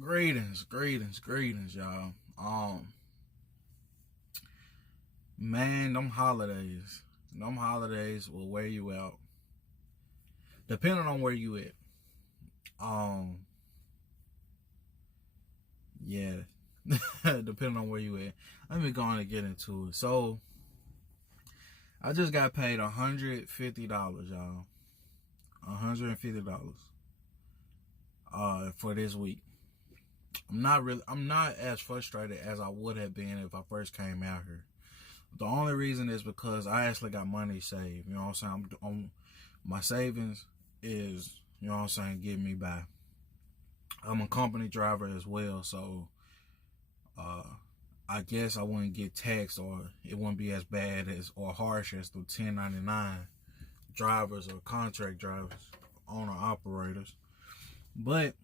Greetings, y'all. Man, them holidays will wear you out. Depending on where you at. Yeah. Depending on where you at. Let me go on and get into it. So, I just got paid $150, y'all. $150 for this week. I'm not as frustrated as I would have been if I first came out here. The only reason is because I actually got money saved. You know what I'm saying? My savings is, you know what I'm saying, getting me by. I'm a company driver as well, so I guess I wouldn't get taxed, or it wouldn't be as bad as or harsh as the 1099 drivers or contract drivers, owner operators. But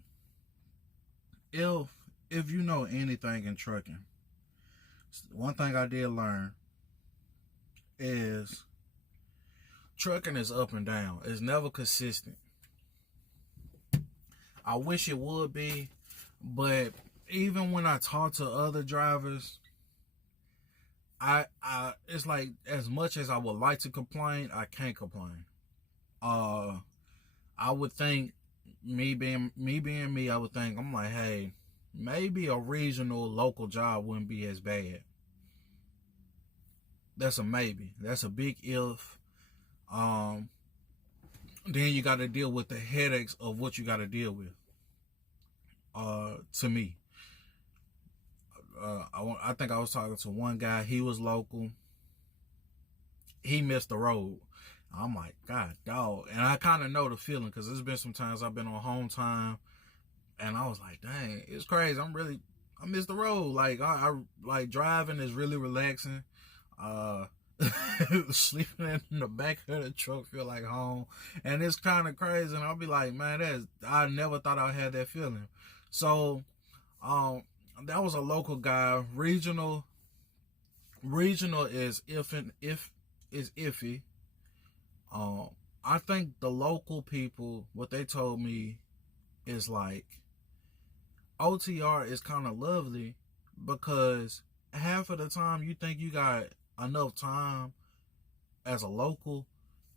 if you know anything in trucking, one thing I did learn is trucking is up and down. It's never consistent. I wish it would be, but even when I talk to other drivers, I it's like, as much as I would like to complain, I can't complain. I would think, me being me, I would think, I'm like, hey, maybe a regional local job wouldn't be as bad. That's a maybe. That's a big if. Then you got to deal with the headaches of what you got to deal with. To me, I think I was talking to one guy. He was local. He missed the road. I'm like, God, dog. And I kind of know the feeling, because there's been some times I've been on home time, and I was like, dang, it's crazy. I missed the road. Like, I like, driving is really relaxing. Sleeping in the back of the truck feel like home, and it's kind of crazy. And I'll be like, man, I never thought I had that feeling. So, that was a local guy. Regional is iffy. I think the local people, what they told me is like, OTR is kind of lovely, because half of the time you think you got enough time as a local.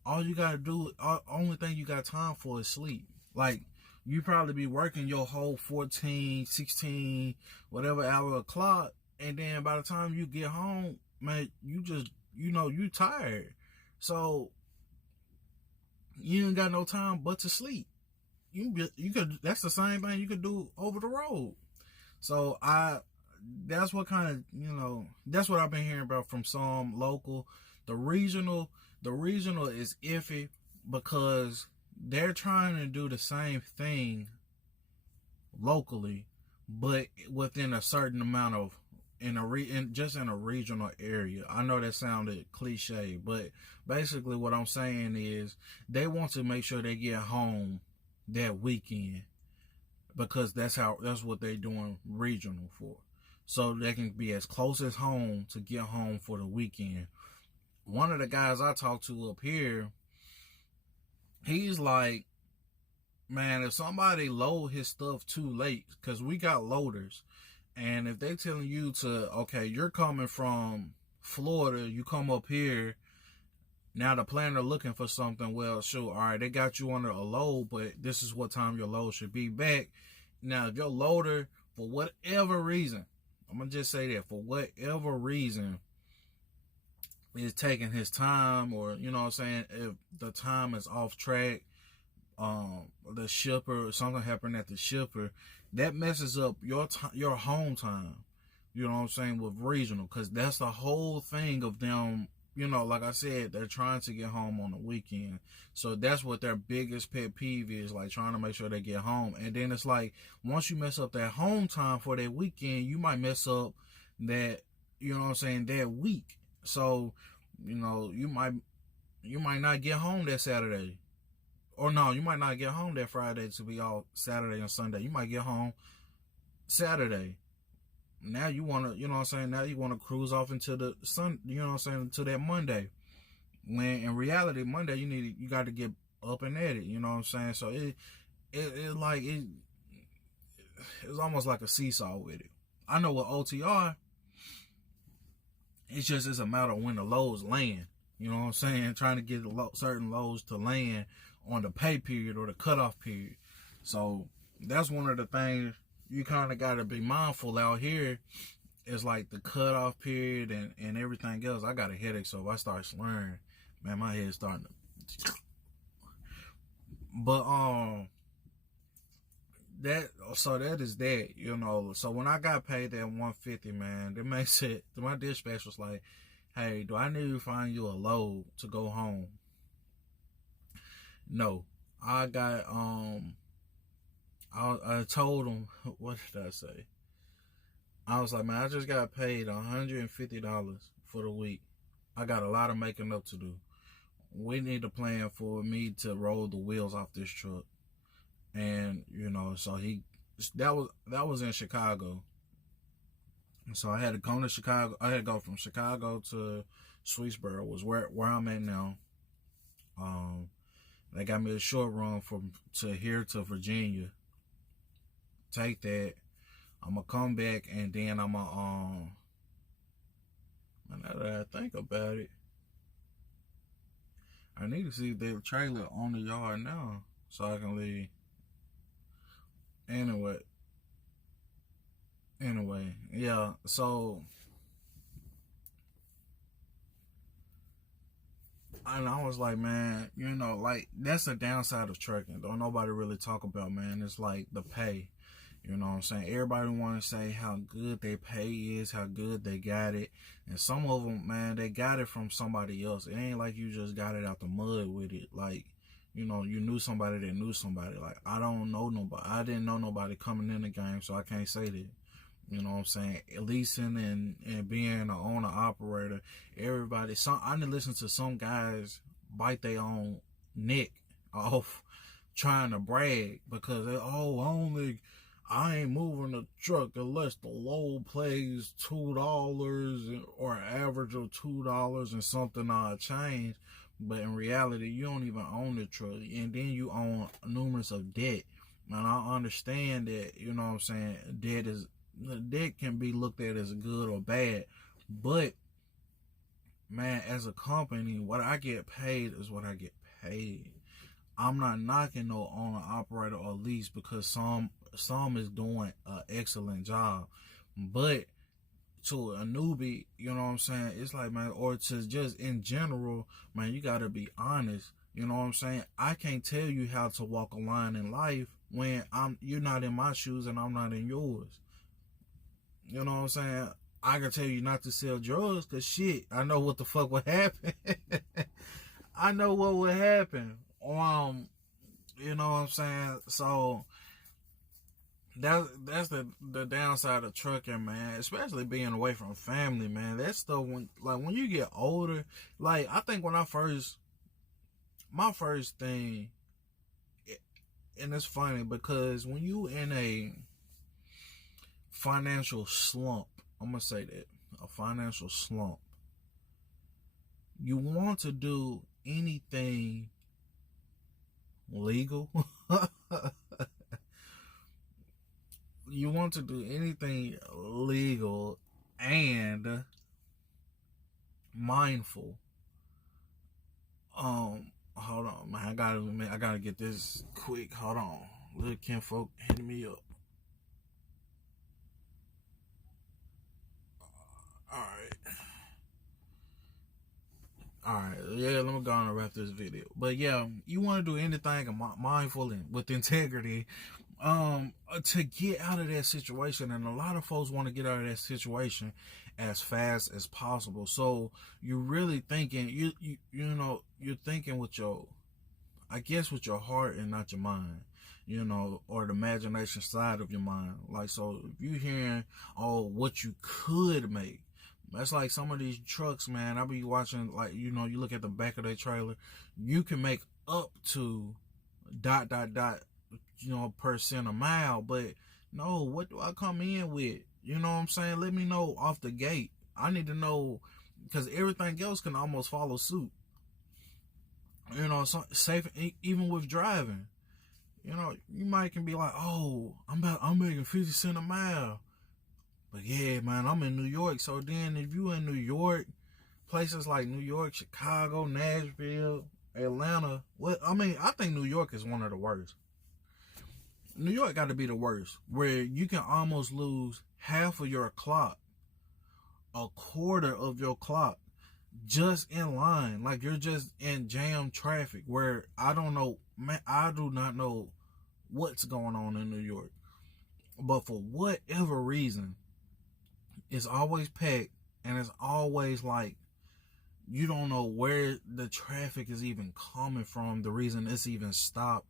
All you gotta do, only thing you got time for is sleep. Like, you probably be working your whole 14, 16, whatever hour clock, and then by the time you get home, man, you just, you tired. So you ain't got no time but to sleep. You could, that's the same thing you could do over the road. So that's what kind of, that's what I've been hearing about from some local. The regional is iffy, because they're trying to do the same thing locally, but within a certain amount of, just in a regional area. I know that sounded cliche, but basically what I'm saying is they want to make sure they get home that weekend, because that's what they're doing regional for. So they can be as close as home to get home for the weekend. One of the guys I talked to up here, he's like, man, if somebody load his stuff too late, because we got loaders, and if they telling you to, okay, you're coming from Florida, you come up here, now the planner looking for something, well, sure, all right, they got you under a load, but this is what time your load should be back. Now, if your loader, for whatever reason, I'm going to just say that, for whatever reason, is taking his time, or, you know what I'm saying, if the time is off track, the shipper, or something happened at the shipper, that messes up your home time, you know what I'm saying, with regional, because that's the whole thing of them. Like I said, they're trying to get home on the weekend. So that's what their biggest pet peeve is, like, trying to make sure they get home. And then it's like, once you mess up that home time for that weekend, you might mess up that, you know what I'm saying, that week. So, you might not get home that Saturday. Or no, you might not get home that Friday to be all Saturday and Sunday. You might get home Saturday. Now you want to, you know what I'm saying, now you want to cruise off into the sun, you know what I'm saying, to that Monday. When in reality, Monday, you got to get up and at it, you know what I'm saying? So it's almost like a seesaw with it. I know with OTR, it's a matter of when the loads land. You know what I'm saying? Trying to get certain loads to land on the pay period or the cutoff period. So that's one of the things you kind of got to be mindful out here. Is like the cutoff period and everything else. I got a headache, so if I start slurring, man, my head's starting to. But that is that, you know. So when I got paid that $150, man, that makes it. My dispatch was like, "Hey, do I need to find you a load to go home?" No, I got I told him, what did I say? I was like, man, I just got paid $150 for the week. I got a lot of making up to do. We need a plan for me to roll the wheels off this truck. And, you know, so that was in Chicago. So I had to come to Chicago. I had to go from Chicago to Swedesboro, was where I'm at now. They got me a short run from to here to Virginia. Take that. I'm gonna come back and then I'm gonna now that I think about it, I need to see if the trailer on the yard now so I can leave. Anyway, yeah. So, and I was like, man, you know, like that's the downside of trucking. Don't nobody really talk about, man. It's like the pay. You know what I'm saying? Everybody want to say how good their pay is, how good they got it. And some of them, man, they got it from somebody else. It ain't like you just got it out the mud with it. Like, you know, you knew somebody that knew somebody. Like, I don't know nobody. I didn't know nobody coming in the game, so I can't say that. You know what I'm saying? Leasing and being an owner operator, everybody. I didn't listen to some guys bite their own neck off trying to brag because I ain't moving the truck unless the load plays $2 or average of $2 and something odd change. But in reality, you don't even own the truck, and then you own numerous of debt. And I understand that, you know what I'm saying, debt can be looked at as good or bad, but man, as a company, what I get paid is what I get paid. I'm not knocking no owner operator or lease because some is doing an excellent job, but to a newbie, you know what I'm saying, it's like, man, or to just in general, man, you gotta be honest. You know what I'm saying? I can't tell you how to walk a line in life when you're not in my shoes and I'm not in yours. You know what I'm saying? I can tell you not to sell drugs because shit, I know what the fuck would happen. I know what would happen. You know what I'm saying? So that's the downside of trucking, man. Especially being away from family, man. That stuff when you get older, like I think when my first thing, and it's funny because when you in a financial slump, I'm gonna say that, a financial slump, you want to do anything legal. You want to do anything legal and mindful. Hold on, man. I gotta get this quick. Hold on, little kinfolk hitting me up. All right, yeah, let me go on and wrap this video. But yeah, you want to do anything mindful and with integrity, to get out of that situation. And a lot of folks want to get out of that situation as fast as possible. So you're really thinking, you're thinking with your heart and not your mind, or the imagination side of your mind. Like, so if you're hearing, what you could make, that's like some of these trucks, man. I be watching, like, you look at the back of their trailer, you can make up to ... percent a mile, but no, what do I come in with? You know what I'm saying? Let me know off the gate. I need to know, because everything else can almost follow suit. So safe, even with driving. you know, you might can be like, oh, I'm making 50 cents a mile. But yeah, man, I'm in New York. So then if you in New York, places like New York, Chicago, Nashville, Atlanta, I think New York is one of the worst. New York got to be the worst, where you can almost lose half of your clock, a quarter of your clock, just in line. Like you're just in jam traffic where I don't know, man, I do not know what's going on in New York. But for whatever reason, it's always packed and it's always like you don't know where the traffic is even coming from, the reason it's even stopped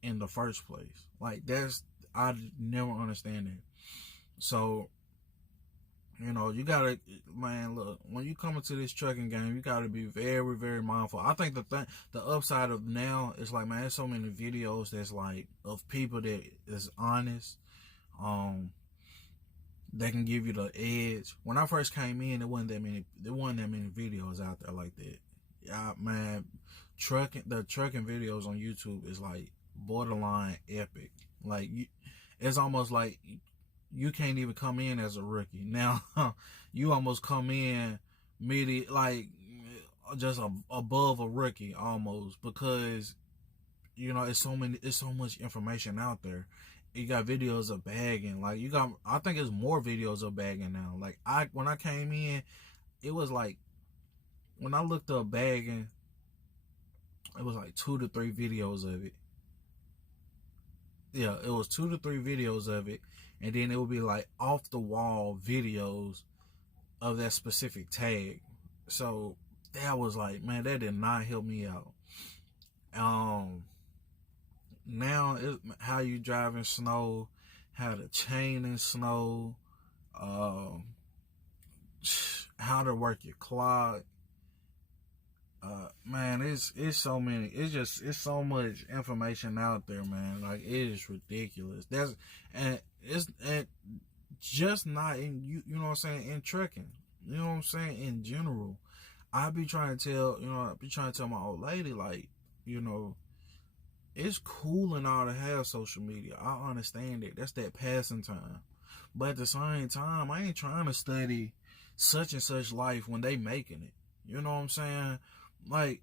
in the first place. Like I never understand it. So, you know, you gotta, man, look, when you come into this trucking game, you gotta be very, very mindful. I think the upside of now is like, man, there's so many videos that's like of people that is honest, that can give you the edge. When I first came in, there wasn't that many videos out there like that. Yeah, man, the trucking videos on YouTube is like borderline epic. Like it's almost like you can't even come in as a rookie. Now you almost come in like just above a rookie almost, because you know it's so much information out there. You got videos of bagging, like I think it's more videos of bagging now. Like when I came in, it was like, when I looked up bagging, it was like 2 to 3 videos of it. Yeah, it was 2 to 3 videos of it, and then it would be like off the wall videos of that specific tag. So that was like, man, that did not help me out. Now it's how you drive in snow, how to chain in snow, how to work your clock. Man, it's so many. It's so much information out there, man. Like it is ridiculous. It's just not in you know what I'm saying, in trucking. You know what I'm saying, in general. I be trying to tell my old lady, like, you know, it's cool and all to have social media. I understand it. That's that passing time. But at the same time, I ain't trying to study such and such life when they making it. You know what I'm saying? Like,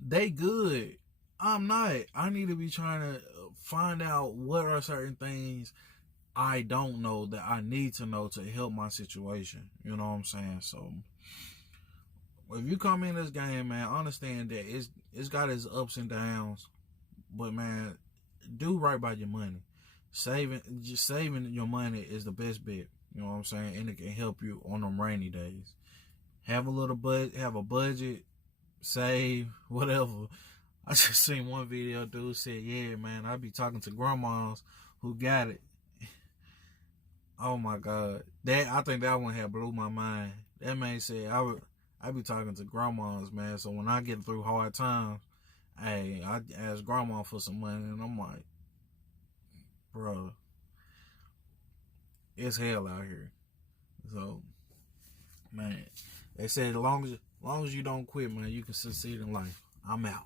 they good. I'm not. I need to be trying to find out what are certain things I don't know that I need to know to help my situation. You know what I'm saying? So, if you come in this game, man, understand that it's got its ups and downs, but man, do right by your money. Saving your money is the best bet. You know what I'm saying? And it can help you on them rainy days. Have a budget, save, whatever. I just seen one video, dude said, yeah, man, I be talking to grandmas who got it. Oh my God. I think that one had blew my mind. That man said, I be talking to grandmas, man. So when I get through hard times, hey, I ask grandma for some money, and I'm like, bro, it's hell out here. So, man, they said as long as you don't quit, man, you can succeed in life. I'm out.